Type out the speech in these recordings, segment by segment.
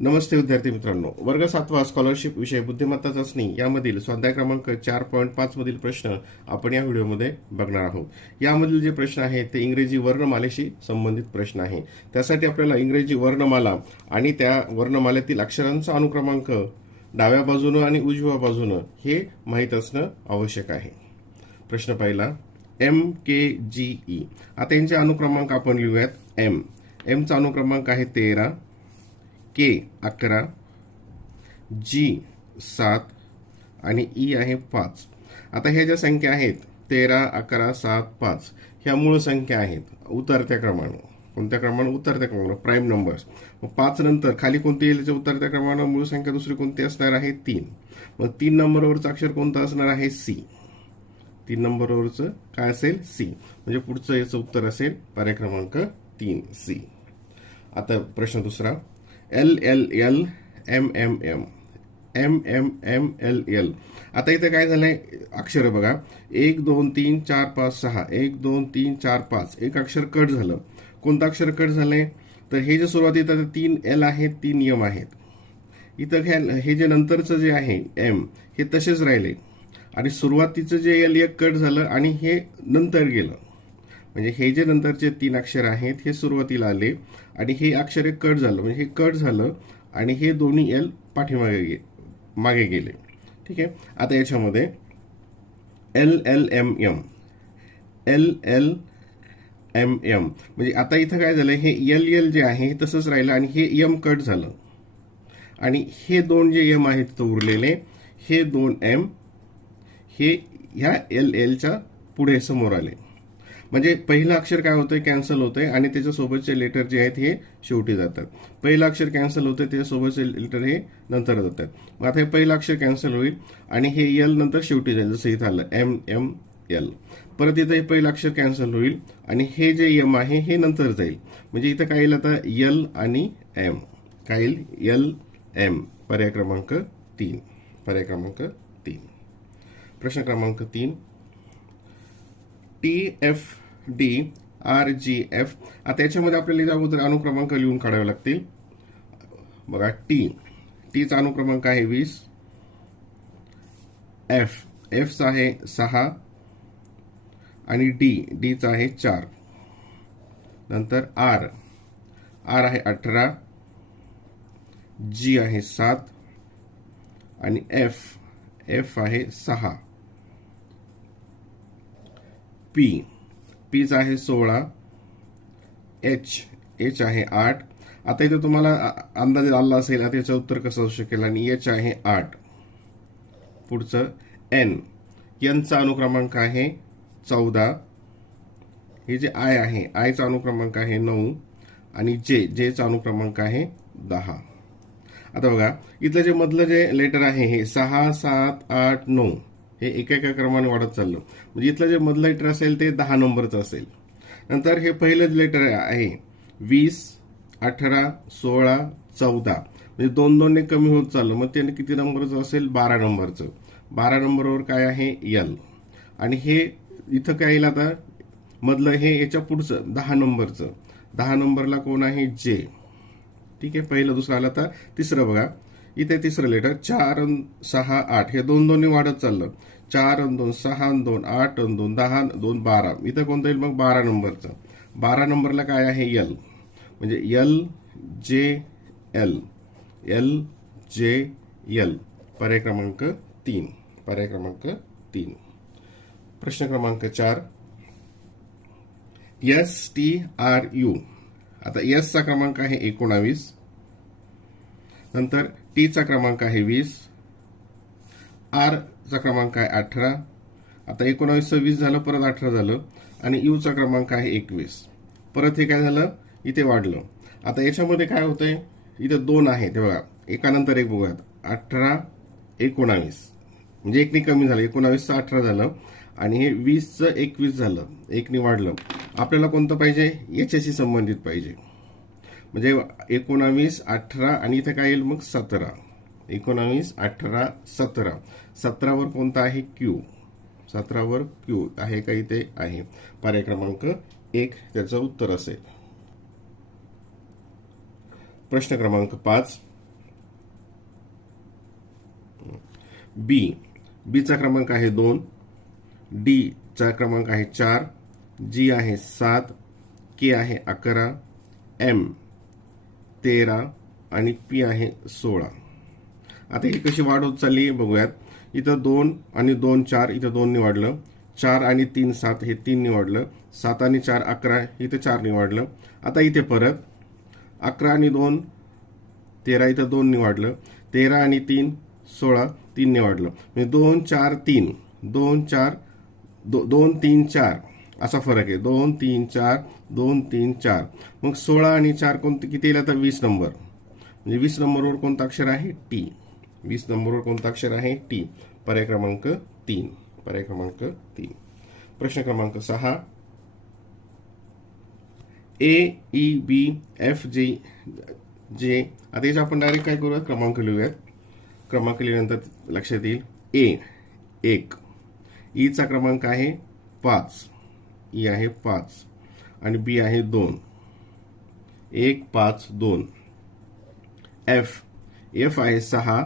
नमस्ते विद्यार्थी मित्रांनो, वर्ग 7वा स्कॉलरशिप विषय बुद्धिमत्ता चाचणी यामधील स्वाध्याय क्रमांक 4.5 मधील प्रश्न आपण या व्हिडिओमध्ये बघणार आहोत. यामधील जे प्रश्न आहेत ते इंग्रजी वर्णमालेशी संबंधित प्रश्न आहे. त्यासाठी आपल्याला इंग्रजी वर्णमाला आणि त्या वर्णमालेतील अक्षरांचा अनुक्रमांक डाव्या बाजूने आणि उजव्या बाजूने हे माहीत असणं आवश्यक आहे. प्रश्न पहिला, MKGE. आता यांचे अनुक्रमांक आपण लिहूयात. M चा अनुक्रमांक आहे 13, K 11, G 7 आणि E आहे 5. आता ह्या ज्या संख्या आहेत 13, 11, 7, 5 ह्या मूळ संख्या आहेत उतरत्या क्रमाने. कोणत्या क्रमाने? उतरत्या क्रमाने, प्राईम नंबर्स. मग 5 नंतर खाली कोणती येईल? उतरत्या क्रमाने मूळ संख्या दुसरी कोणती असणार आहे? 3. मग 3 नंबरवरचं अक्षर कोणतं असणार आहे? C. 3 नंबरवरचं काय असेल? C. म्हणजे पुढचं याचं उत्तर असेल पर्याय क्रमांक 3 C. आता प्रश्न दुसरा, LLL MMM. MMMLL. आता इथे काय झालंय? अक्षर बघा, 1 2 3 4 5 6, 1 2 3 4 5. एक अक्षर कट झालं. कोणतं अक्षर कट झालंय? तर हे जे सुरुवातीत 3 L आहेत, 3 M आहेत. इथं हे जे नंतरचं जे आहे M हे तसेच राहिले आणि सुरुवातीचं जे L एक कट झालं आणि हे नंतर गेलं. म्हणजे हे जे नंतरचे 3 अक्षर आहेत हे सुरुवातीला आले आणि हे अक्षर एक कट झालं. म्हणजे हे कट झालं आणि हे दोन्ही L पाठीमागे मागे गेले. ठीक आहे. आता याच्यामध्ये LLMM. LLMM म्हणजे आता इथं काय झालं? हे LL जे आहे तसंच राहिलं आणि हे M कट झालं आणि हे दोन जे M आहेत तो उरलेले, हे 2 M हे ह्या LLच्या पुढे समोर आले. म्हणजे पहिलं अक्षर काय होतंय? कॅन्सल होतंय आणि त्याच्यासोबतचे लेटर जे आहेत हे शेवटी जातात. पहिलं अक्षर कॅन्सल होतंय, त्याच्यासोबतचे लेटर हे नंतर जातात. मग आता हे पहिलं अक्षर कॅन्सल होईल आणि हे L नंतर शेवटी जाईल, जसं इथं आलं MML. परत इथं हे पहिलं अक्षर कॅन्सल होईल आणि हे जे M आहे हे नंतर जाईल. म्हणजे इथं काय येईल आता? L आणि M. काय येईल? LM. पर्याय क्रमांक 3. पर्याय क्रमांक 3. प्रश्न क्रमांक 3, TFDRGF. आता याच्यामध्ये आपल्याला अगोदर अनुक्रमांक लिहून काढावे लागतील. बघा, T चा अनुक्रमांक आहे 20, F चा आहे 6 आणि D चा आहे 4. नंतर R आहे 18, G आहे 7 आणि F आहे 6. P चा आहे 16, H आहे 8. आता इथे तुम्हाला अंदाज आला असेल आता याचं उत्तर कसं असू शकेल. आणि H आहे 8. पुढचं N चा अनुक्रमांक आहे 14. हे जे I आहे, I चा अनुक्रमांक आहे 9 आणि J चा अनुक्रमांक आहे 10. आता बघा, इथलं जे मधलं जे लेटर आहे हे 6, 7, 8, 9 हे एका क्रमाने वाढत चाललं. म्हणजे इथलं जे मधलं लेटर असेल ते 10 नंबरचं असेल. नंतर हे पहिलं लेटर आहे 20, 18, 16, 14. म्हणजे 2 ने कमी होत चाललं. मग ते किती नंबरचं असेल? 12 नंबरचं. 12 नंबरवर काय आहे? L. आणि हे इथं काय येईल आता? मधलं हे याच्या पुढचं 10 नंबरचं. 10 नंबरला कोण आहे? J. ठीक आहे. पहिलं, दुसरं आलं. आता तिसरं बघा, इथे तिसरं लेटर 4, 6, 8 हे 2 ने वाढत चाललं. 4, 2, 6, 2, 8, 2, 10, 2, 12. इथं कोणतं येईल मग? 12 नंबरचं. 12 नंबरला काय आहे? L. म्हणजे LJL. LJL. पर्याय क्रमांक 3. पर्याय क्रमांक 3. प्रश्न क्रमांक 4, STRU. आता S चा क्रमांक आहे 19. नंतर T चा क्रमांक आहे 20, R चा क्रमांक आहे 18. आता 19 20 झालं, परत 18 झालं आणि U चा क्रमांक आहे 21. परत हे काय झालं? इथे वाढलं. आता याच्यामध्ये काय होतंय? इथे 2 आहे ते बघा, एकानंतर एक बघूयात. 18, 19 म्हणजे 1 ने कमी झालं. 19चं 18 झालं आणि हे 20चं 21 झालं. 1 ने वाढलं. आपल्याला कोणतं पाहिजे? याच्याशी संबंधित पाहिजे. म्हणजे 19, 18 आणि इथे काय येईल मग? 17. 19, 18, 17. 17 वर कोणता आहे? Q. 17 वर Q आहे का? इथे आहे. पर्याय क्रमांक 1 त्याचं उत्तर असेल. प्रश्न क्रमांक 5, बीचा क्रमांक आहे 2, डीचा क्रमांक आहे 4, जी आहे 7, के आहे 11, एम 13 आणि पी आहे 16. आता ही कशी वाढ होत चालली बघूयात. इथं 2 आणि 2 4, इथं 2 निवडलं. 4 आणि 3 7, हे 3 निवडलं. 7 आणि 4 11, इथं 4 निवडलं. आता इथे परत 11 आणि 2 13, इथं 2 निवडलं. 13 आणि 3 16, 3 निवडलं. म्हणजे 2 4 3, 2 4 2 3 4 असा फरक आहे. 2 3 4 2 3 4. मग 16 आणि 4 कोणते किती येईल आता? 20 नंबर. म्हणजे 20 नंबरवर कोणतं अक्षर आहे? टी. 20 नंबरवर कोणतं अक्षर आहे? टी. पर्याय क्रमांक 3. पर्याय क्रमांक 3. प्रश्न क्रमांक 6. ए ई बी एफ जे जे. आता याचं आपण डायरेक्ट काय करूयात? क्रमांक लिहूयात. क्रमांक लिहिल्यानंतर लक्षात येईल. ए 1, ईचा क्रमांक आहे 5, ई आहे 5 आणि बी आहे 2. 1 5 2. एफ एफ आहे 6,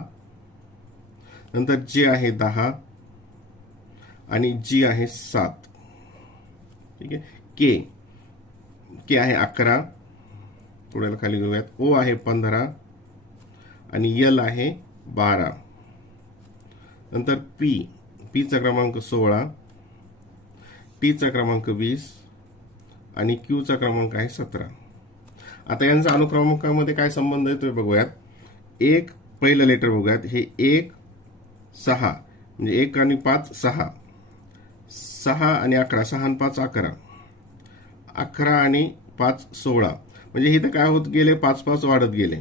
नंतर जे आहे 10 आणि जी आहे 7. ठीक आहे. के के आहे 11, थोड्याला खाली घेऊयात. ओ आहे 15 आणि यल आहे 12. नंतर पी पीचा क्रमांक 16, टीचा क्रमांक 20 आणि क्यूचा क्रमांक आहे 17. आता यांचा अनुक्रमांकामध्ये काय संबंध येतोय बघूयात. एक पहिलं लेटर बघूयात. हे 1 6 म्हणजे 1 आणि 5 6, 6 आणि 11, 6 आणि 5 11, 11 आणि 5 16. म्हणजे इथं काय होत गेले? 5 5 वाढत गेले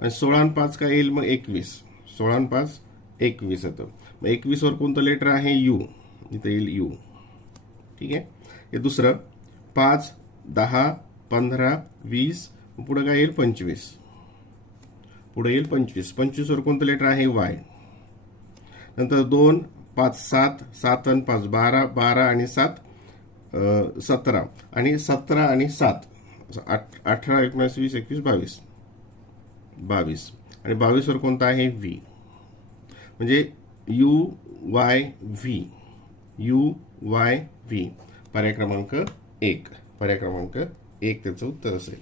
आणि 16 आणि 5 काय येईल? मग 21. 16 आणि 5 21 येतं. मग 21 वर कोणतं लेटर आहे? यू. इथं येईल यू. ठीक आहे. हे दुसरं 5 10 15 20, पुढे काय येईल? 25. पुढे येईल 25. 25 वर कोणतं लेटर आहे? वाय. नंतर 2 5 7, 7 आणि 5 12, 12 आणि 7 17 आणि 17 आणि 7 18 19 20 21 22. 22 आणि 22 वर कोणता आहे? व्ही. म्हणजे you Y V. You Y V. पर्याय क्रमांक 1. पर्याय क्रमांक 1 त्याचं उत्तर असेल.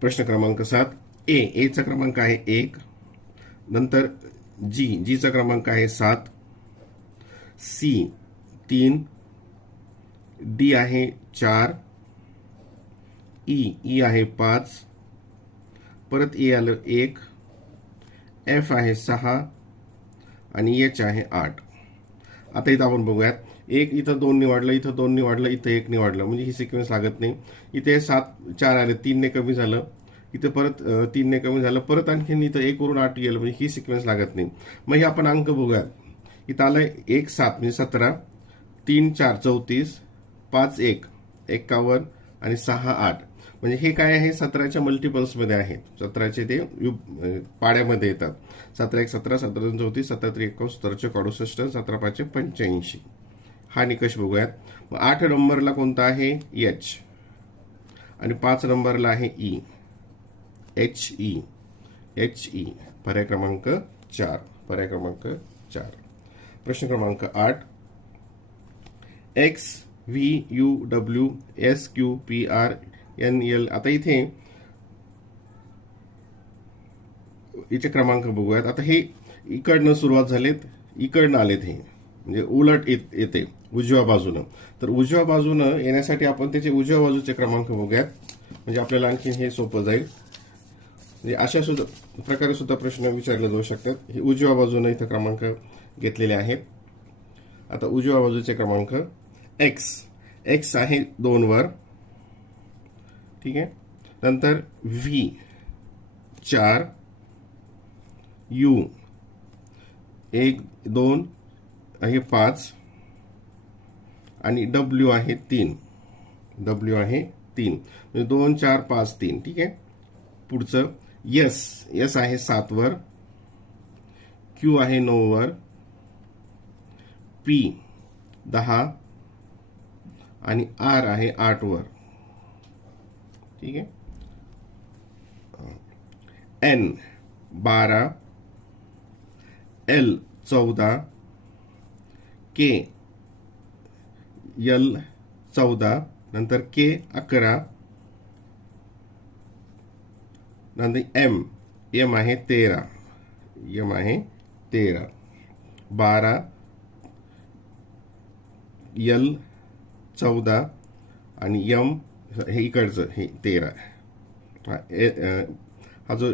प्रश्न क्रमांक 7. एचा क्रमांक आहे 1, नंतर जीचा क्रमांक आहे 7, सी 3, डी आहे 4, ई आहे 5, परत ए आलं 1, एफ आहे 6 आणि एच आहे 8. आता इथं आपण बघूयात. 1 इथं 2 निवडलं, इथं 2 निवडलं, इथं 1 निवडलं. म्हणजे ही सिक्वेन्स लागत नाही. इथे 7 4 आले, 3 ने कमी झालं. इथे परत 3 ने कमी झालं. परत आणखीन इथं 1 वरून 8 गेलं. म्हणजे ही सिक्वेन्स लागत नाही. मग हे आपण अंक बघूयात. इथं आलंय 1 7 म्हणजे 17, 3 4 34, 5 1 51 आणि 6 8. म्हणजे हे काय आहे? 17च्या मल्टिपल्समध्ये आहेत. 17चे ते पाड्यामध्ये येतात. 17 1 17, 17 2 34, 17 3 21, 17 68, 17 5 85. हा निकष बघूयात. मग 8 नंबरला कोणता आहे? एच आणि 5 नंबरला आहे E. H E. H E. पर्याय क्रमांक 4. पर्याय क्रमांक 4. प्रश्न क्रमांक 8. X V U W S Q P R N L. आता इथे क्रमांक बघूयात. आता हे इकडनं सुरुवात झालेत, इकडनं आलेत. हे म्हणजे उलट येते उजव्या बाजूनं. तर उजव्या बाजूनं येण्यासाठी आपण त्याचे उजव्या बाजूचे क्रमांक बघूयात. म्हणजे आपल्याला आणखी हे सोपं जाईल. म्हणजे अशा सुद्धा प्रकारे सुद्धा प्रश्न विचारले जाऊ शकतात. हे उजव्या बाजूनं इथं क्रमांक घेतलेले आहेत. आता उजव्या बाजूचे क्रमांक एक्स आहे 2 वर. ठीक आहे. नंतर व्ही 4, यू 1 2 आहे 5 आणि डब्ल्यू आहे 3. डब्ल्यू आहे 3 म्हणजे 2 4 5 3. ठीक आहे. पुढचं एस आहे 7 वर, क्यू आहे 9 वर, पी 10 आणि आर आहे 8 वर. ठीक आहे. एन 12, एल 14, के एल 14, नंतर के 11, नंतर एम एम आहे 13, एम आहे 13, 12 एल 14 आणि एम हे इकडचं हे 13. हा जो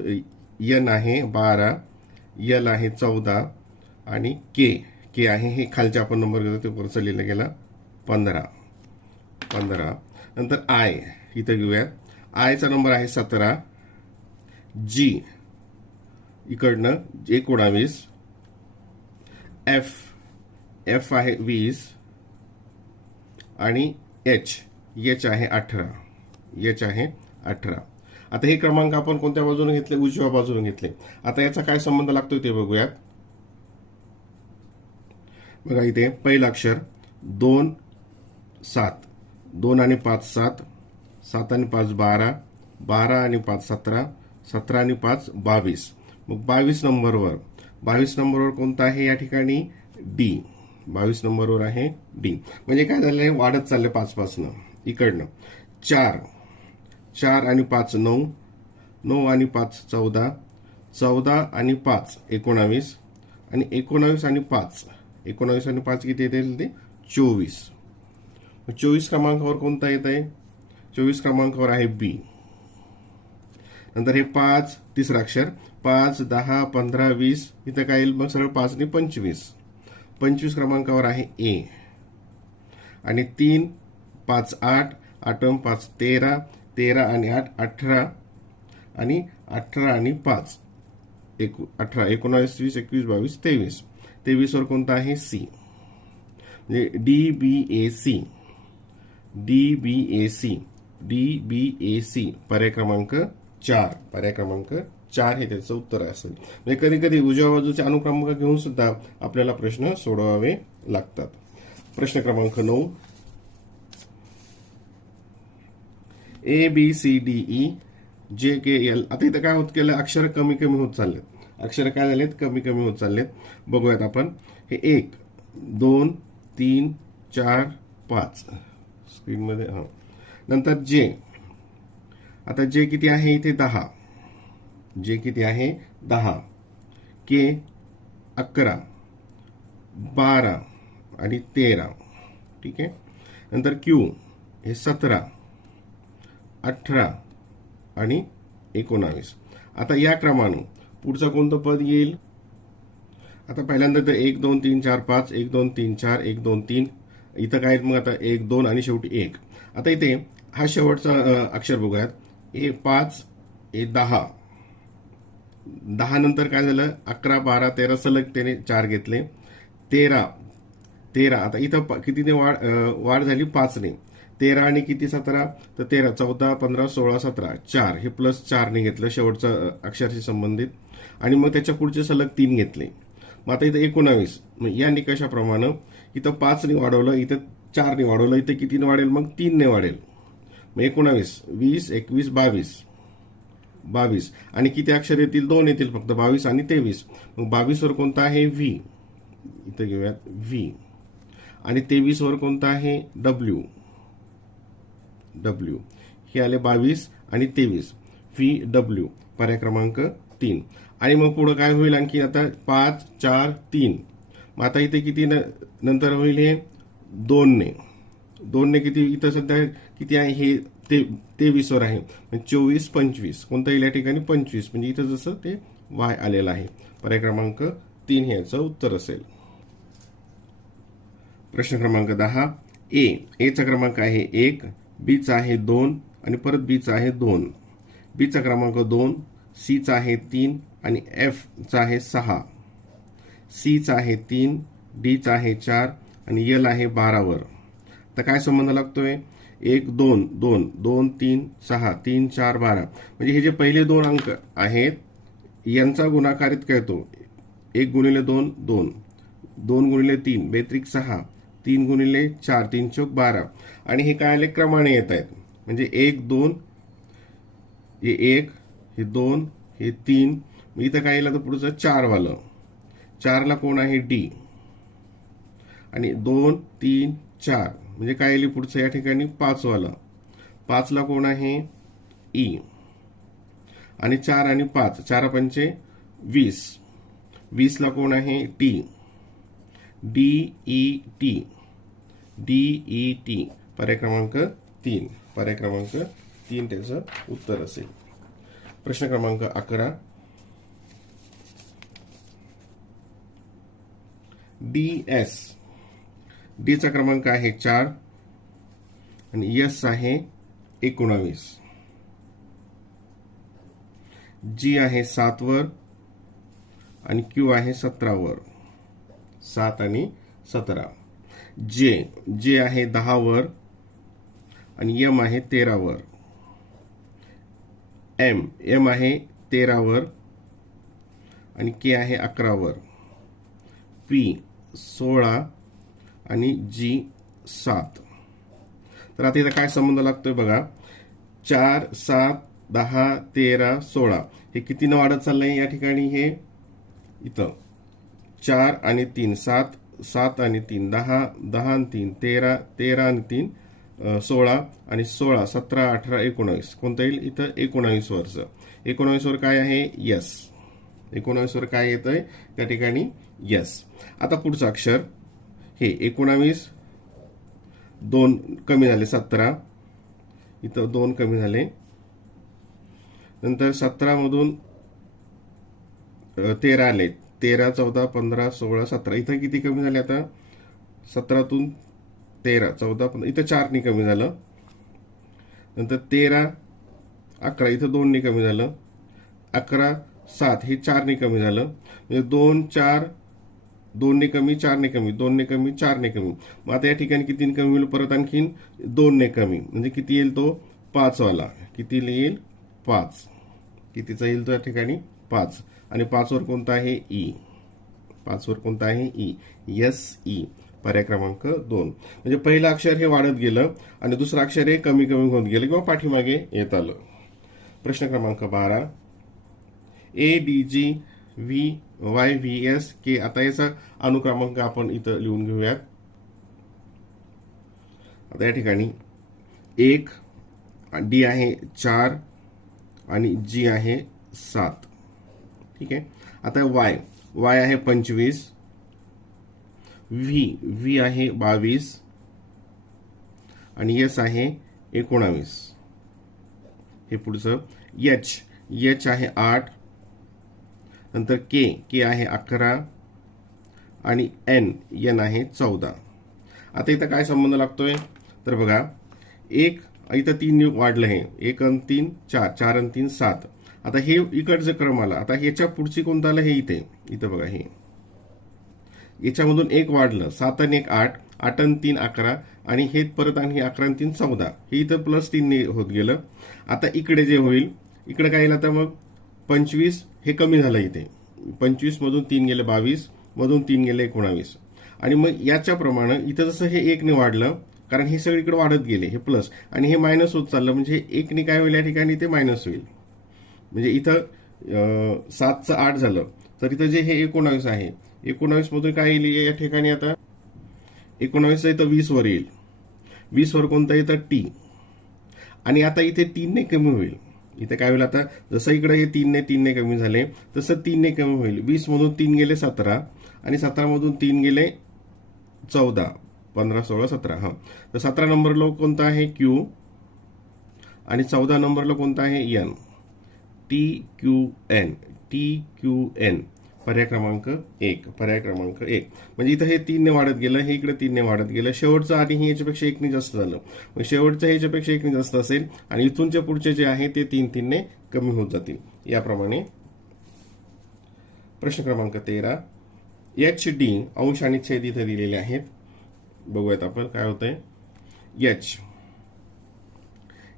एन आहे 12, एल आहे 14 आणि के के आहे हे खालचे आपण नंबर घेतो ते वरचा लिहिला गेला 15. नंतर आय इथं घेऊयात. आयचा नंबर आहे 17, जी इकडनं 19, एफ एफ आहे 20 आणि एच एच आहे 18, एच आहे 18. आता हे क्रमांक आपण कोणत्या बाजूने घेतले? उजव्या बाजूने घेतले. आता याचा काय संबंध लागतोय ते बघूयात. बघा इथे पहिलं अक्षर 2 7, 2 आणि 5 7, 7 आणि 5 12, 12 आणि 5 17, 17 आणि 5 22. मग 22 नंबरवर कोणता आहे या ठिकाणी? डी. 22 नंबरवर आहे डी. म्हणजे काय झालंय? वाढत चाललंय 5 पासनं. इकडनं 4 4 आणि 5 9, 9 आणि 5 14, 14 आणि 5 19 आणि 19 आणि 5 19 आणि 5 किती येतील? ते 24. 24 क्रमांकावर कोणता येत आहे? 24 क्रमांकावर आहे बी. नंतर हे 5 तिसरं अक्षर 5 10 15 20 इथं काय येईल? मग सरळ 5 आणि 25. 25 क्रमांकावर आहे ए. आणि 3 5 8, 8 5 13, 13 आणि 8 18 आणि 18 आणि 5 18 19 20 21 22 23. 23 वर कोणता आहे? सी. म्हणजे डी बी ए सी, डी बी ए सी, डी बी ए सी. पर्याय क्रमांक 4, पर्याय क्रमांक 4 हे त्याचं उत्तर असेल. म्हणजे कधी कधी उजव्या बाजूचे अनुक्रमांक घेऊन सुद्धा आपल्याला प्रश्न सोडवावे लागतात. प्रश्न क्रमांक 9, A B C D E J K L. आता इथं काय होत गेलं? अक्षर कमी कमी होत चाललेत. अक्षर काय झालेत? कमी कमी होत चाललेत. बघूयात आपण. हे 1 2 3 4 5 स्क्रीनमध्ये. हा नंतर जे. आता जे किती आहे? इथे 10. जे किती आहे? 10. के 11, 12 आणि 13. ठीक आहे. नंतर क्यू हे 17, 18 आणि 19. आता या क्रमानं पुढचं कोणतं पद येईल? आता पहिल्यांदा तर 1 2 3 4 5, 1 2 3 4, 1 2 3 इथं काय? मग आता 1 2 आणि शेवटी 1. आता इथे हा शेवटचा अक्षर बघूयात. ए 5 ए 10. 10 नंतर काय झालं? 11 12 13 सलग त्याने 4 घेतले. 13. आता इथं कितीने वाढ झाली? 5 ने. 13 आणि किती? 17. तर 13 14 15 16 17 4 हे प्लस 4 ने घेतलं शेवटचं अक्षरशी संबंधित. आणि मग त्याच्या पुढचे सलग 3 घेतले. मग आता इथं 19. या निकषाप्रमाणे इथं 5 ने वाढवलं, इथं 4 ने वाढवलं, इथं कितीने वाढेल? मग 3 ने वाढेल. मग 19 20 21 22 आणि किती अक्षर येतील? 2 येतील फक्त, 22 आणि 23. मग 22 वर कोणता आहे? व्ही. इथं घेऊयात व्ही. आणि 23 वर कोणता आहे? डब्ल्यू. डब्ल्यू हे आले 22 आणि 23. व्ही डब्ल्यू पर्याय क्रमांक 3. आणि मग पुढे काय होईल? आणखी आता 5 4 3. मग आता इथे किती नंतर होईल? हे 2 ने. 2 ने किती? इथं सध्या किती आहे? हे 23 वर आहे. 24 25 कोणता येईल या ठिकाणी? 25. म्हणजे इथं जसं ते वाय आलेलं आहे. पर्याय क्रमांक 3 हे याचं उत्तर असेल. प्रश्न क्रमांक 10, एचा क्रमांक आहे 1, बीचा आहे 2 आणि परत बीचा आहे 2. बीचा क्रमांक 2, सीचा आहे 3 आणि एफचा आहे 6. सीचा आहे 3, डीचा आहे 4 आणि एल आहे 12 वर. तर काय संबंध लागतोय? 1 2 2 2 3 6 3 4 12. म्हणजे हे जे पहिले 2 अंक आहेत यांचा गुणाकार इतका येतो. 1 गुणिले 2 2, 2 गुणिले 3 बेत्रिक 6, 3 गुणिले 4 3 चौक 12. आणि हे काय आले? क्रमाने येत आहेत. म्हणजे 1 2 हे 1 हे 2 हे 3. इथं काय येईल? आता पुढचं 4 वालं 4ला कोण आहे डी, आणि 2 3 4 म्हणजे काय येईल पुढचं या ठिकाणी 5 वाला, 5ला कोण आहे ई, आणि 4 आणि 5 4 पंचे 20, 20ला कोण आहे T, D E T, D E T, पर्याय क्रमांक 3, पर्याय क्रमांक 3 त्याचं उत्तर असेल. प्रश्न क्रमांक 11, डी एस, डी चा क्रमांक आहे 4 आणि एस आहे 19, जी आहे 7 वर आणि क्यू आहे 17 वर, 7 आणि 17, जे, जे आहे 10 वर आणि एम आहे 13 वर, एम, एम आहे 13 वर आणि के आहे 11 वर, पी 16 आणि जी 7. तर आता इथं काय संबंध लागतोय बघा, 4 7 10 13 16 हे कितीनं वाढत चाललंय या ठिकाणी, हे इथं 4 आणि 3 7, 7 आणि 3 10, 10 आणि 3 13, 13 आणि 3 16 आणि 16 17 18 19, कोणतं येईल इथं 19 वरचं. 19 वर काय आहे यस, 19 वर काय येतंय त्या ठिकाणी यस. आता पुढचं अक्षर हे 19, 2 कमी झाले 17, इथं 2 कमी झाले, नंतर 17 मधून 13 आले, 13 14 15 16 17, इथं किती कमी झाले आता, 17तून 13 14 15, इथं 4 नी कमी झालं, नंतर 13 11, इथं 2 नी कमी झालं, 11 7 हे 4 नी कमी झालं, म्हणजे 2 4 2 ने कमी 4 ने कमी, 2 ने कमी 4 ने कमी. मग आता या ठिकाणी किती कमी होईल, परत आणखीन 2 ने कमी, म्हणजे किती येईल तो 5 वाला, किती येईल 5, कितीचा येईल तो या ठिकाणी 5, आणि 5 वर कोणता आहे ई, 5 वर कोणता आहे ई, एस ई, पर्याय क्रमांक 2. म्हणजे पहिलं अक्षर हे वाढत गेलं आणि दुसरं अक्षर हे कमी कमी होत गेलं किंवा पाठीमागे येत आलं. प्रश्न क्रमांक 12, A D G V Y V S K. आता याचा अनुक्रमांक आपण इथं लिहून घेऊयात. आता या ठिकाणी 1 डी आहे 4 आणि जी आहे 7. ठीक आहे. आता वाय, वाय आहे 25, व्ही, व्ही आहे 22 आणि एस आहे 19. हे पुढचं एच, एच आहे 8, नंतर के, के आहे 11 आणि एन, एन आहे 14. आता इथं काय संबंध लागतोय तर बघा, 1 इथं 3 वाढलं, हे 1 आणि 3 4, 4 आणि 3 7. आता हे इकडचं क्रम आला. आता ह्याच्या पुढची कोणतं आलं, हे इथे, इथं बघा, हे याच्यामधून 1 वाढलं, 7 आणि 1 8, 8 आणि 3 11 आणि हे परत आणि 11 आणि 3 14, हे इथं +3 ने होत गेलं. आता इकडे जे होईल, इकडे काय येईल आता मग 25, हे कमी झालं इथे, 25 मधून 3 गेले 22, मधून 3 गेले 19, आणि मग याच्याप्रमाणे इथं जसं हे 1 ने वाढलं, कारण हे सगळीकडे वाढत गेले, हे प्लस आणि हे मायनस होत चाललं, म्हणजे 1 ने काय होईल या ठिकाणी ते मायनस होईल. म्हणजे इथं 7चं 8 झालं, तर इथं जे हे 19 आहे, 19 मधून काय येईल या ठिकाणी, आता 19 इथं 20 वर येईल, 20 वर कोणतं येतं टी, आणि आता इथे 3 ने कमी होईल. इथे काय होईल, आता जसं इकडे हे 3 ने कमी झाले, तसं 3 ने कमी होईल. 20 मधून 3 गेले 17 आणि 17 मधून 3 गेले 14, 15 16 17. हा, तर 17 नंबरला कोणता आहे क्यू आणि 14 नंबरला कोणता आहे N, T Q N, T Q N, पर्याय क्रमांक 1, पर्याय क्रमांक 1. म्हणजे इथं हे 3 ने वाढत गेलं, हे इकडे 3 ने वाढत गेलं, शेवटचं आधी हे याच्यापेक्षा 1 ने जास्त झालं, मग शेवटचं ह्याच्यापेक्षा 1 ने जास्त असेल आणि इथूनच्या पुढचे जे आहे ते 3 ने कमी होत जातील. याप्रमाणे प्रश्न क्रमांक 13, एच डी अंश आणि छेद इथे दिलेले आहेत. बघूयात आपण काय होतंय. एच,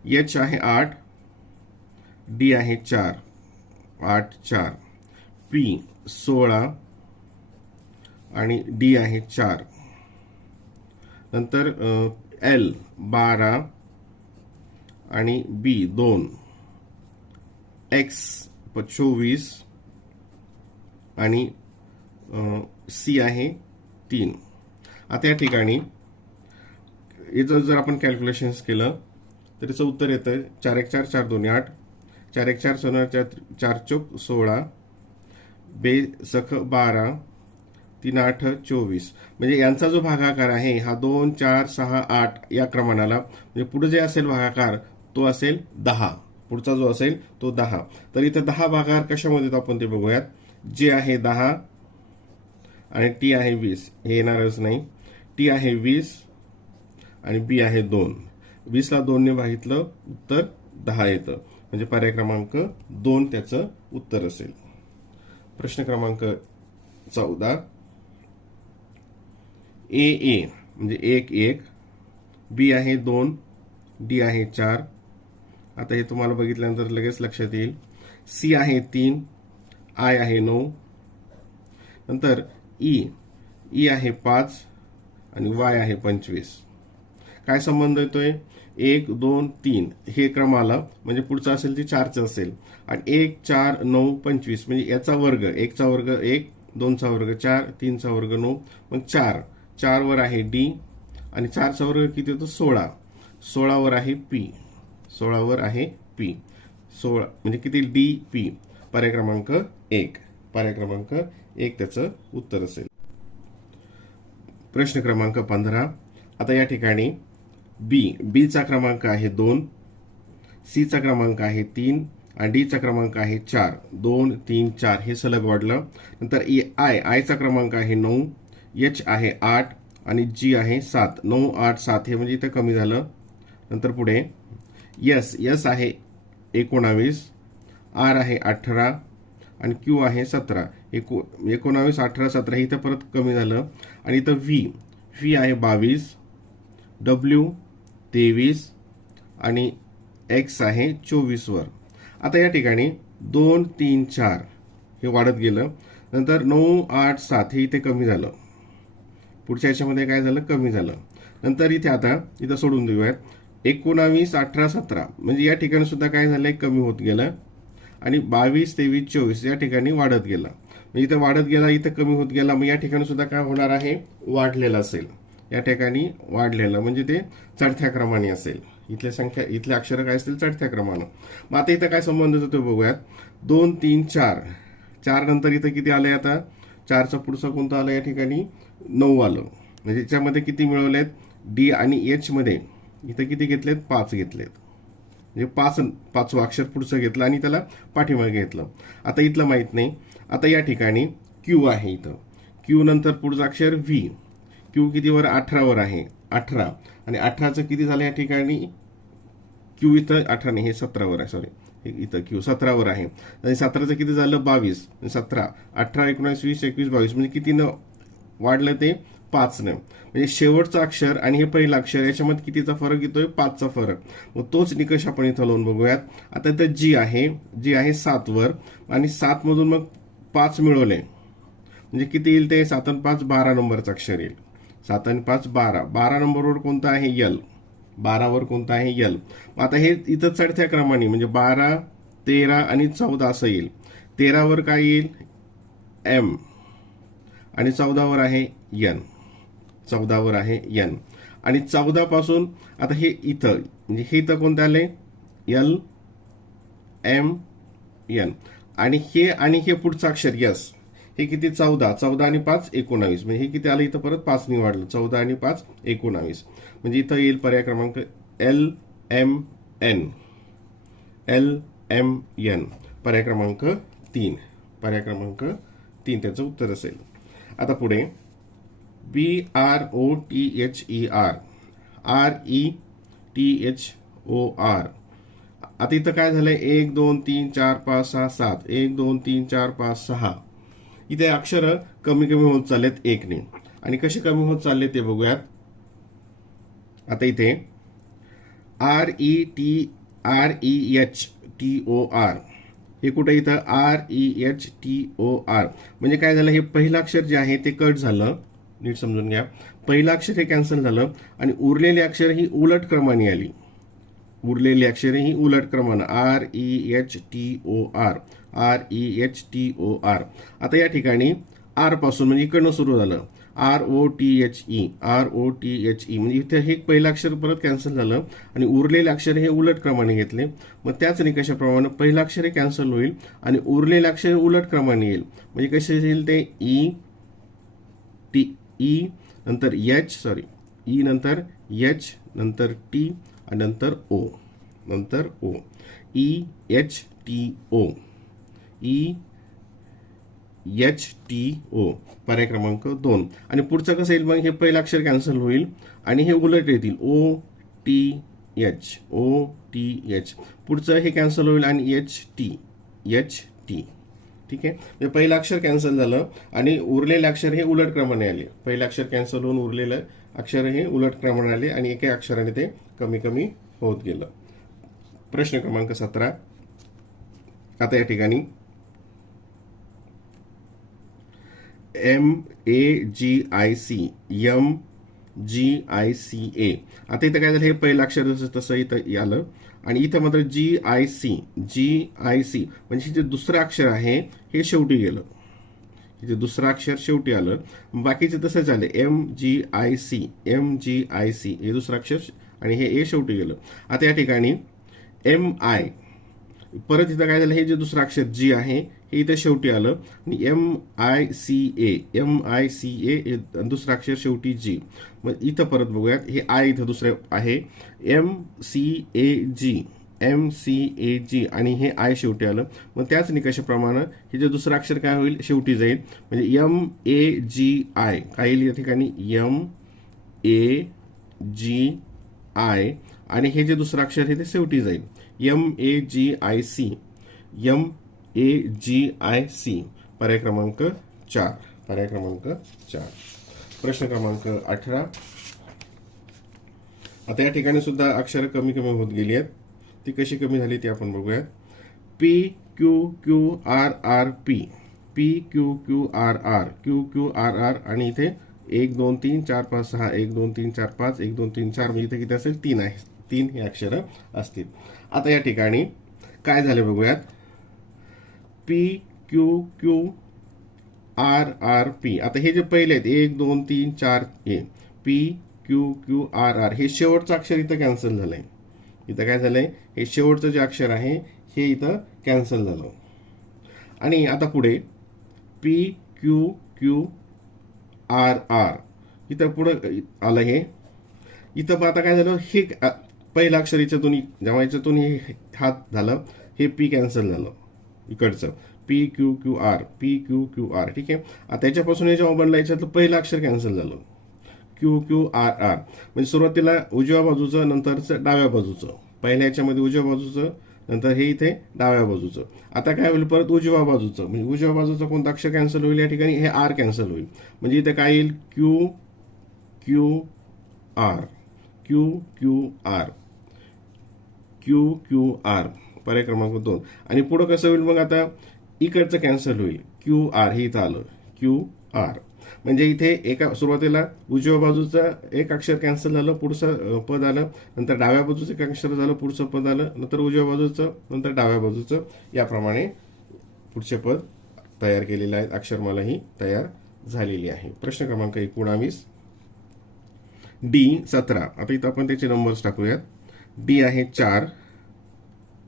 एच आहे 8, डी आहे 4, 8 4, पी 16 आणि डी आहे 4, नंतर एल 12 आणि बी 2, एक्स 24 आणि सी आहे 3. आता या ठिकाणी याचं जर आपण कॅल्क्युलेशन्स केलं तर याचं उत्तर येतं 4 1 4 4 2 8, 4 1 4 4 4 चौक 16, बे सख 12, 3 8 24. म्हणजे यांचा जो भागाकार आहे हा 2 4 6 8 या क्रमानाला, म्हणजे पुढे जे असेल भागाकार तो असेल 10. पुढचा जो असेल तो 10. तर इथं 10 भागाकार कशामध्ये येतो आपण ते बघूयात. जे आहे 10 आणि टी आहे 20, हे येणारच नाही. टी आहे 20 आणि बी आहे 2. 20 ला 2 ने भागितलं उत्तर 10 येतं. म्हणजे पर्याय क्रमांक 2 त्याचं उत्तर असेल. प्रश्न क्रमांक 14. ए म्हणजे 1 1, बी आहे 2, डी आहे 4. आता हे तुम्हाला बघितल्यानंतर लगेच लक्षात येईल. सी आहे 3, आय आहे 9. नंतर ई आहे 5 आणि वाय आहे 25. काय संबंध येतोय? 1 2 3 हे क्रमाला, म्हणजे पुढचा असेल ते 4चं असेल. आणि 1 4 9 25 म्हणजे याचा वर्ग, 1 चा वर्ग 1, 2 चा वर्ग 4, 3 चा वर्ग 9. मग 4 वर आहे डी आणि 4 चा वर्ग किती होतो? 16. 16 वर आहे पी. 16 वर आहे पी. 16 म्हणजे किती? D P. पर्याय क्रमांक 1. पर्याय क्रमांक 1 त्याचं उत्तर असेल. प्रश्न क्रमांक 15. आता या ठिकाणी बी चा क्रमांक आहे 2, सी चा क्रमांक आहे 3 आणि डी चा क्रमांक आहे 4. 2 3 4 हे सलग वाढलं. नंतर आय चा क्रमांक आहे 9, एच आहे 8 आणि जी आहे 7. 9 8 7 हे म्हणजे इथं कमी झालं. नंतर पुढे एस आहे 19, आर आहे 18 आणि क्यू आहे 17. 19 18 17 हे इथं परत कमी झालं. आणि इथं व्ही आहे 22, डब्ल्यू 23 आणि एक्स आहे 24 वर. आता या ठिकाणी 2 3 4 हे वाढत गेलं. नंतर 9 8 7 हे इथे कमी झालं. पुढच्या याच्यामध्ये काय झालं? कमी झालं. नंतर इथं सोडून देऊयात. 19 18 17 म्हणजे या ठिकाणी सुद्धा काय झालंय? कमी होत गेलं. आणि 22 23 24 या ठिकाणी वाढत गेला. म्हणजे इथं वाढत गेला, इथं कमी होत गेला. मग या ठिकाणी सुद्धा काय होणार आहे? वाढलेलं असेल. या ठिकाणी वाढलेलं म्हणजे ते चढत्या क्रमाने असेल. इथले अक्षर काय असतील? चढत्या क्रमानं. मग आता इथं काय संबंध होतो ते बघूयात. 2 3 4 4 नंतर इथं किती आलंय? आता 4चा पुढचा कोणता आला? या ठिकाणी 9 आलं. म्हणजे याच्यामध्ये किती मिळवलेत? डी आणि एच मध्ये इथं किती घेतलेत? 5 घेतलेत. म्हणजे 5वा अक्षर पुढचं घेतलं आणि त्याला पाठीमागे घेतलं. आता इथलं माहित नाही. आता या ठिकाणी क्यू आहे. इथं क्यू नंतर पुढचं अक्षर व्ही. क्यू कितीवर? 18 वर आहे. 18 आणि 18चं किती झालं या ठिकाणी? क्यू इथं 18 नाही, हे 17 वर आहे. सॉरी, इथं क्यू 17 वर आहे. आणि 17चं किती झालं? 22. 17 18 19 20 21 22 म्हणजे किती न वाढलं ते? 5 ने. म्हणजे शेवटचं अक्षर आणि हे पहिलं अक्षर याच्यामध्ये कितीचा फरक येतोय? 5चा फरक. मग तोच निकष आपण इथं लावून बघूयात. आता इथं जी आहे 7 वर आणि 7 मधून मग 5 मिळवले म्हणजे किती येईल? ते 7 आणि 5 12 नंबरचं अक्षर येईल. 7 आणि 5 12. 12 नंबरवर कोणता आहे? यल. 12 वर कोणता आहे? यल. आता हे इथं चढत्या क्रमाने म्हणजे 12 13 आणि 14 असं येईल. 13 वर काय येईल? एम आणि 14 वर आहे एन. 14 वर आहे एन. आणि 14 पासून आता हे इथं म्हणजे हे इथं कोणतं आले? L M N. आणि हे पुढचं अक्षर यस हे किती? 14 आणि 5 19 म्हणजे हे किती आलं? इथं परत 5 ने वाढलं. 14 आणि 5 19 म्हणजे इथं येईल पर्याय क्रमांक L M N. L M N. पर्याय क्रमांक 3. पर्याय क्रमांक 3 त्याचं उत्तर असेल. आता पुढे BROTHER RETHOR. आता इथं काय झालंय? 1 2 3 4 5 6 7. 1 2 3 4 5 6 इथे अक्षर कमी होत चाललेत 1 ने. आणि कशी कमी होत चालले ते बघूयात. आता इथे RETHOR हे कुठे? इथं REHTOR म्हणजे काय झालं? हे पहिलं अक्षर जे आहे ते कट झालं. नीट समजून घ्या. पहिलं अक्षर हे कॅन्सल झालं आणि उरलेली अक्षर ही उलट क्रमाने आली. उरलेली अक्षरे ही उलट क्रमानं REHTOR. आता या ठिकाणी आर पासून म्हणजे इकडनं सुरू झालं, ROTHE, ROTHE म्हणजे इथे हे पहिलं अक्षर परत कॅन्सल झालं आणि उरलेले अक्षर हे उलट क्रमाने घेतले. मग त्याच निकषाप्रमाणे पहिलं अक्षर हे कॅन्सल होईल आणि उरलेले अक्षर उलट क्रमाने येईल. म्हणजे कसे येईल ते ई नंतर ई नंतर एच नंतर टी आणि नंतर ओ EHTO EHTO पर्याय क्रमांक 2. आणि पुढचं कसं येईल मग, हे पहिलं अक्षर कॅन्सल होईल आणि हे उलट येतील OTH. पुढचं हे कॅन्सल होईल आणि HT. ठीक आहे. म्हणजे पहिलं अक्षर कॅन्सल झालं आणि उरलेले अक्षर हे उलट क्रमाने आले. पहिलं अक्षर कॅन्सल होऊन उरलेलं अक्षर हे उलट क्रमाने आले आणि एका अक्षराने ते कमी कमी होत गेलं. प्रश्न क्रमांक 17. आता या ठिकाणी MAGICA. आता इथं काय झालं, हे पहिलं अक्षर तसं इथं आलं आणि इथं मात्र GIC म्हणजे जे दुसरं अक्षर आहे हे शेवटी गेलं. इथे दुसरं अक्षर शेवटी आलं, बाकीचे तसंच झाले. MGIC हे दुसरं अक्षर आणि हे ए शेवटी गेलं. आता या ठिकाणी MI परत इथं काय झालं, हे जे दुसरं अक्षर जी आहे हे इथं शेवटी आलं आणि MICA हे दुसरं अक्षर शेवटी जी. मग इथं परत बघूयात, हे आय इथं दुसरं आहे MCAG आणि हे आय शेवटी आलं. मग त्याच निकषाप्रमाणे हे जे दुसरं अक्षर काय होईल, शेवटी जाईल. म्हणजे MAGI काय येईल या ठिकाणी MAGI आणि हे जे दुसरं अक्षर आहे ते शेवटी जाईल MAGIC. पर्याय क्रमांक 4. प्रश्न क्रमांक 18. आता या ठिकाणी सुद्धा अक्षर कमी कमी होत गेली आहेत. ती कशी कमी झाली ते आपण बघूयात. PQQRRP QQRR आणि इथे 1 2 3 4 5 6 1 2 3 4 5 1 2 3 4 म्हणजे इथे किती असेल, 3 आहे. 3 हे अक्षर असतील. आता या ठिकाणी काय झाले बघूयात. PQQRRP. आता हे जे पहिले आहेत 1 2 3 4 हे PQQRR हे शेवटचं अक्षर इथं कॅन्सल झालंय. इथं काय झालंय, हे शेवटचं जे अक्षर आहे हे इथं कॅन्सल झालं. आणि आता पुढे PQQRR इथं पुढे आलं हे. इथं आता काय झालं, हे पहिलं अक्षर याच्यातून जेव्हा याच्यातून हे हात झालं, हे पी कॅन्सल झालं इकडचं PQQR. ठीक आहे. आता त्याच्यापासून हे जेव्हा बनलं याच्यातलं पहिलं अक्षर कॅन्सल झालं QQRR. म्हणजे सुरुवातीला उजव्या बाजूचं नंतरचं डाव्या बाजूचं, पहिल्या याच्यामध्ये उजव्या बाजूचं नंतर हे इथे डाव्या बाजूचं. आता काय होईल, परत उजव्या बाजूचं म्हणजे उजव्या बाजूचं कोणतं अक्षर कॅन्सल होईल, या ठिकाणी हे आर कॅन्सल होईल. म्हणजे इथे काय येईल QQR. पर्याय क्रमांक 2. आणि पुढं कसं होईल मग, आता इकडचं कॅन्सल होईल QR. हे इथं आलं QR. म्हणजे इथे एका सुरुवातीला उजव्या बाजूचं एक अक्षर कॅन्सल झालं, पुढचं पद आलं, नंतर डाव्या बाजूचं एक अक्षर झालं, पुढचं पद आलं, नंतर उजव्या बाजूचं, नंतर डाव्या बाजूचं, याप्रमाणे पुढचे पद तयार केलेले आहेत. अक्षरमाला ही तयार झालेली आहे. प्रश्न क्रमांक 19. D17. आता इथं आपण त्याचे नंबर्स टाकूयात. D आहे 4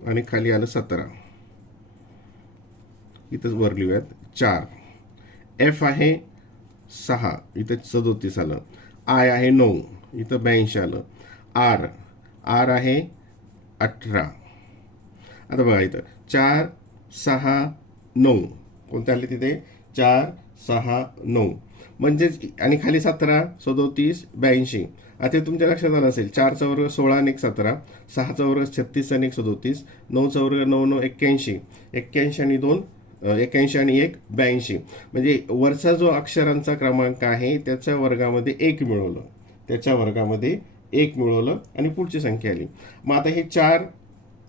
आणि खाली आलं 17. इथं वर लिहूयात 4. F आहे 6, इथं 37 आलं. I आहे 9, इथं 82 आलं. R आहे 18. आता बघा इथं 4 6 9 कोणते आले तिथे 4 6 9 म्हणजेच, आणि खाली 17 37 82. आता तुमच्या लक्षात आलं असेल, 4चा वर्ग 16 आणि 1 17, 6चा वर्ग 36 आणि 1 37, 9चा वर्ग 9 9 81, 81 आणि 2 81 आणि 1 82. म्हणजे वरचा जो अक्षरांचा क्रमांक आहे त्याच्या वर्गामध्ये 1 मिळवलं, आणि पुढची संख्या आली. मग आता हे 4,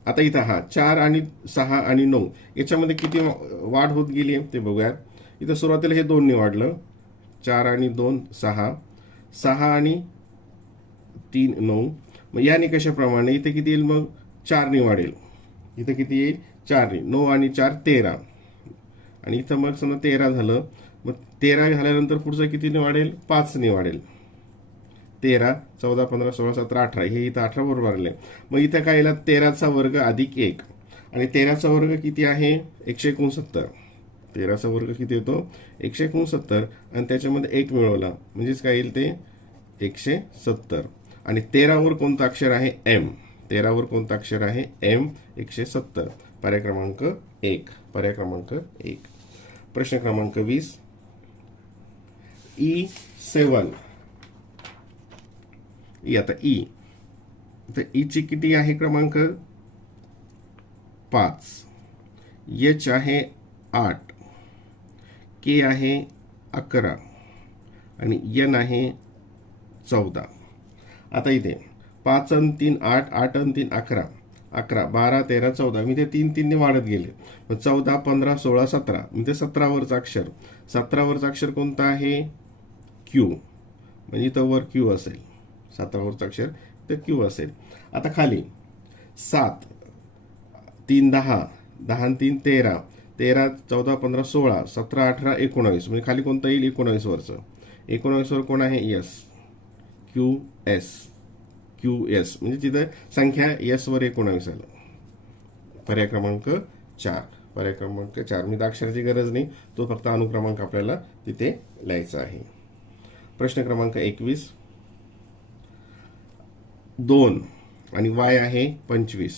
आता इथं 4 आणि 6 आणि 9 याच्यामध्ये किती वाढ होत गेली ते बघूयात. इथं सुरुवातीला हे 2 ने वाढलं, 4 आणि 2 6, 6 आणि 3 9. मग या निकषाप्रमाणे इथे किती येईल, मग 4 ने वाढेल. इथं किती येईल 4 ने, 9 आणि 4 13. आणि इथं मग समजा 13 झालं, मग 13 झाल्यानंतर पुढचं कितीने वाढेल? 5ने वाढेल. 13, 14, 15, 16, 17, 18 हे इथं 18 बरोबर आले. मग इथं काय येईल? 13चा वर्ग अधिक 1 आणि 13चा वर्ग किती आहे? 169. 13चा वर्ग किती येतो? 169 आणि त्याच्यामध्ये 1 मिळवला म्हणजेच काय येईल? ते 170. आणि 13वर कोणतं अक्षर आहे? एम. 13वर कोणतं अक्षर आहे? एम. 170. पर्याय क्रमांक 1. पर्याय क्रमांक 1. प्रश्न क्रमांक 20. E7. आता ई, तर ईची किती आहे क्रमांक? 5. एच आहे 8, के आहे 11 आणि एन आहे 14. आता इथे 5 आणि 3 8, 8 आणि 3 11, 11, 12, 13, 14 मी ते 3 ने वाढत गेले. मग 14, 15, 16, 17 मी ते 17वरचं अक्षर. 17वरचं अक्षर कोणतं आहे? क्यू. म्हणजे इथं वर क्यू असेल. 17वरचं अक्षर तर क्यू असेल. आता खाली 7, 3 10, 10 आणि 3 13, 13, 14, 15, 16, 17, 18, 19 म्हणजे खाली कोणतं येईल? 19 वरचं. 19 वर कोण आहे? S. Q S. Q S म्हणजे तिथं संख्या एस वर 19 आलं. पर्याय क्रमांक 4. पर्याय क्रमांक 4. म्हणजे अक्षराची गरज नाही, तो फक्त अनुक्रमांक आपल्याला तिथे लिहायचा आहे. प्रश्न क्रमांक 21. 2 आणि वाय आहे 25.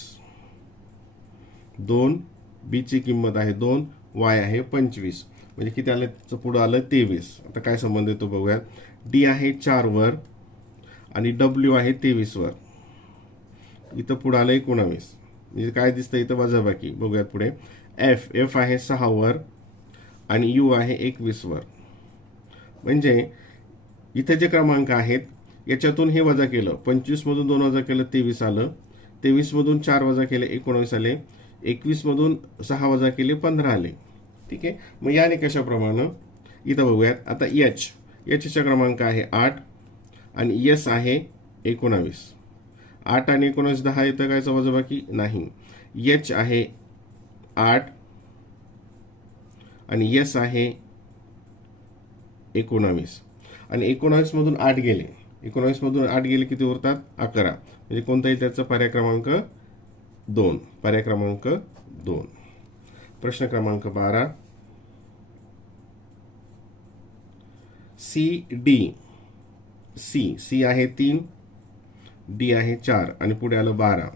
2 बी ची किंमत आहे 2, वाय आहे 25 म्हणजे किती आलं? पुढं आलं 23. आता काय संबंध येतो बघूयात. डी आहे 4 वर आणि डब्ल्यू आहे 23 वर. इथं पुढं आलं 19 म्हणजे काय दिसतं इथं? वजाबाकी. बघूयात पुढे. एफ आहे 6 वर आणि यू आहे 21 वर. म्हणजे इथे जे क्रमांक आहेत याच्यातून हे वजा केलं, 25 मधून 2 वजा केलं 23 आलं. 23 मधून 4 वजा केले 19 आले. 21 मधून 6 वजा केले 15 आले. ठीक आहे. मग या निकषाप्रमाणे इथं बघूयात. आता एचचा क्रमांक आहे 8 आणि एस आहे 19. 8 आणि 19 10 येतं कायचं वजाबाकी? नाही. एच आहे 8 आणि एस आहे 19 आणि 19 मधून 8 गेले. 19 मधून 8 गेले किती उरतात? 11. म्हणजे कोणता येईल त्याचा? पर्याय क्रमांक 2. पर्याय क्रमांक 2. प्रश्न क्रमांक 12. C D. सी आहे 3, डी आहे 4 आणि पुढे आलं 12.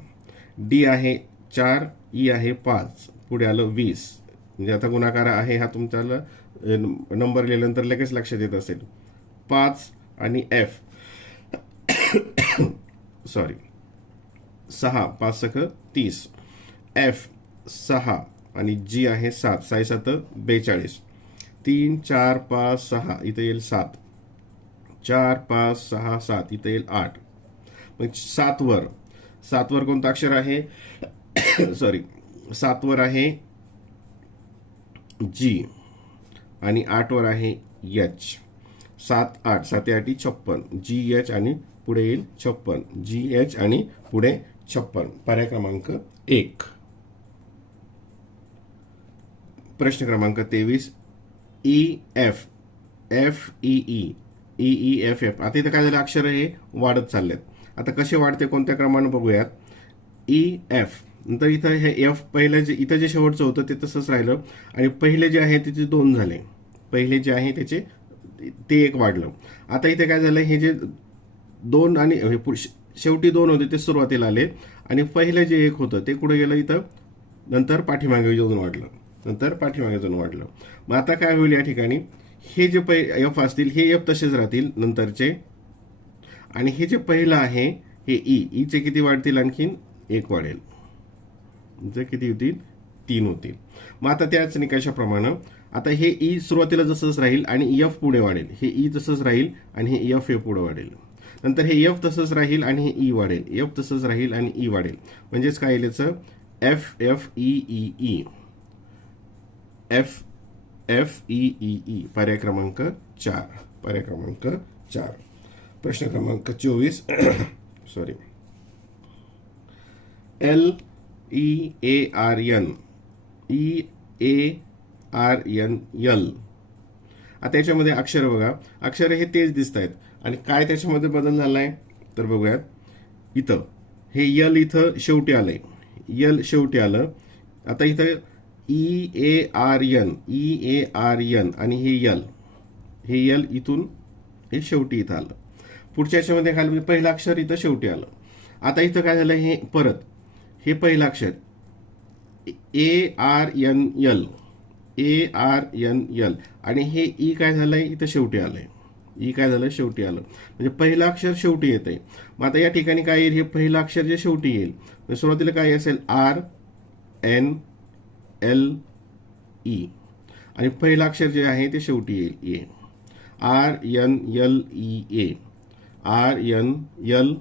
डी आहे 4, ई आहे 5, पुढे आलं 20. म्हणजे आता गुणाकार आहे हा तुमच्याला नंबर लिहिल्यानंतर लगेच लक्षात येत असेल. 5 आणि एफ सॉरी 6, 5 सख 30. एफ 6 आणि जी आहे 7, 6 7 42. 3 4 5 6 इथं येईल 7. 4 5 6 7 इथं येईल 8. मग 7 वर कोणतं अक्षर आहे? सॉरी 7 वर आहे जी आणि 8 वर आहे एच. 7 8 7 8 56. जी एच आणि पुढे येईल 56. जी एच आणि पुढे 56. पर्याय क्रमांक 1. प्रश्न क्रमांक 23. E F. F E E. E E F F. आता इथं काय झालं? अक्षर हे वाढत चाललेत. आता कसे वाढते कोणत्या क्रमाने बघूयात. ई एफ नंतर इथं हे एफ पहिलं जे इथं जे शेवटचं होतं ते तसंच राहिलं आणि पहिले जे आहे त्याचे 2 झाले. पहिले जे आहे त्याचे ते 1 वाढलं. आता इथे काय झालं? हे जे 2 आणि शेवटी 2 होते ते सुरुवातीला आले आणि पहिलं जे 1 होतं ते कुठे गेलं? इथं नंतर पाठीमागे जाऊन वाढलं. नंतर पाठीमागे जाऊन वाढलं. मग आता काय होईल या ठिकाणी? हे जे एफ असतील हे एफ तसेच राहतील नंतरचे आणि हे जे पहिलं आहे हे ईचे किती वाढतील? आणखीन 1 वाढेल. म्हणजे किती होतील? 3 होतील. मग आता त्याच निकषाप्रमाणे आता हे ई सुरुवातीला जसंच राहील आणि एफ पुढे वाढेल. हे ई तसंच राहील आणि हे एफ हे पुढे वाढेल. नंतर हे एफ तसंच राहील आणि हे ई वाढेल. एफ तसंच राहील आणि ई वाढेल. म्हणजेच काय येईल याचं? F F E E E. F F E E E. पर्याय क्रमांक 4. पर्याय क्रमांक 4. प्रश्न क्रमांक 24. Sorry. L E A R N. E A R N L आता याच्यामध्ये अक्षर बघा, अक्षर हे तेच दिसत आहेत आणि काय त्याच्यामध्ये बदल झालाय तर बघूयात. इथं हे यल इथं शेवटी आलंय, यल शेवटी आलं. आता इथं EARN आणि हे यल इथून हे शेवटी इथं आलं. पुढच्या याच्यामध्ये काय आलं, पहिलं अक्षर इथं शेवटी आलं. आता इथं काय झालं, हे परत हे पहिलं अक्षर ARNL आणि हे ई काय झालंय इथं शेवटी आलंय, ई काय झालं शेवटी आलं, म्हणजे पहिलं अक्षर शेवटी येतंय. मग आता या ठिकाणी काय येईल, हे पहिलं अक्षर जे शेवटी येईल म्हणजे सुरुवातीला काय असेल RNLE आणि पहिलं अक्षर जे आहे ते शेवटी येईल ए. RNLEA RNL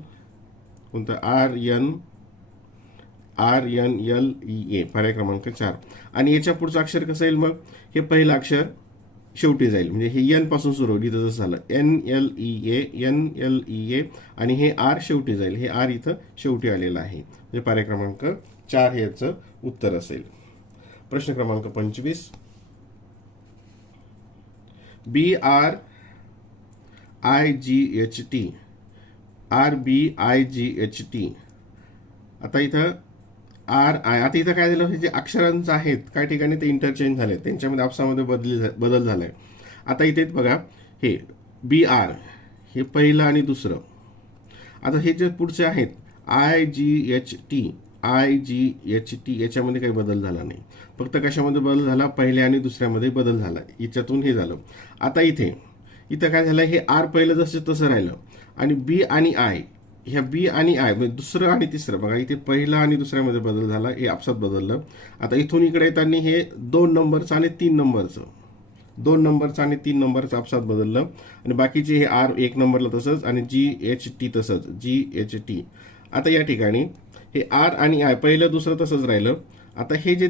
कोणतं RNLEA पर्याय क्रमांक 4. आणि याच्या पुढचं अक्षर कसं येईल, मग हे पहिलं अक्षर शेवटी जाईल म्हणजे हे एन पासून सुरू होईल, इथं जसं झालं NLEA आणि हे आर शेवटी जाईल, हे आर इथं शेवटी आलेलं आहे म्हणजे पर्याय क्रमांक 4 हे याचं उत्तर असेल. प्रश्न क्रमांक 25. RBIGHT आता इथं आता इथं काय झालं, हे जे अक्षरांचं आहेत काही ठिकाणी ते इंटरचेंज झाले, त्यांच्यामध्ये आपसामध्ये बदल झालाय. आता इथे बघा हे BR हे पहिलं आणि दुसरं. आता हे जे पुढचे आहेत IGHT याच्यामध्ये काही बदल झाला नाही, फक्त कशामध्ये बदल झाला, पहिल्या आणि दुसऱ्यामध्ये बदल झाला, याच्यातून हे झालं. आता इथं काय झालं, हे आर पहिलं जसं तसं राहिलं आणि बी आणि आय, ह्या बी आणि आय म्हणजे दुसरं आणि तिसरं बघा इथे पहिला आणि दुसऱ्यामध्ये बदल झाला, हे आपसात बदललं. आता इथून इकडे येताना हे 2 नंबरचं आणि 3 नंबरचं 2 नंबरचं आणि 3 नंबरचं आपसात बदललं आणि बाकीचे हे आर 1 नंबरला तसंच आणि GHT तसंच GHT. आता या ठिकाणी हे आर आणि आय पहिलं दुसरं तसंच राहिलं. आता हे जे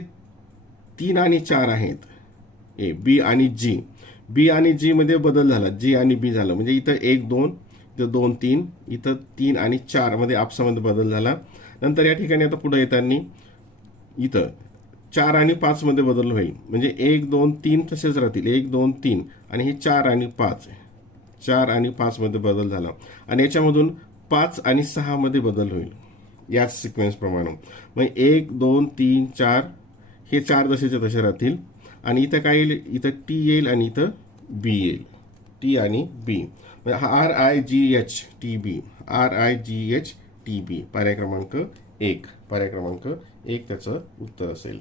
3 आणि 4 आहेत ए बी आणि जी, बी आणि जी मध्ये बदल झाला, जी आणि बी झालं म्हणजे इथं 1 2 इथं 2 3 इथं 3 आणि 4 मध्ये आपसामध्ये बदल झाला. नंतर या ठिकाणी आता पुढे येताना इथं 4 आणि 5 मध्ये बदल होईल म्हणजे 1 2 3 तसेच राहतील, 1 2 3 आणि हे 4 आणि 5 मध्ये बदल झाला आणि याच्यामधून 5 आणि 6 मध्ये बदल होईल याच सिक्वेन्स प्रमाणे. मग 1 2 3 4 हे 4 जसेचे तसे राहतील आणि इथं काय येईल, इथं टी येईल आणि इथं बी येईल, टी आणि बी म्हणजे RIGHTB पर्याय क्रमांक 1 त्याचं उत्तर असेल.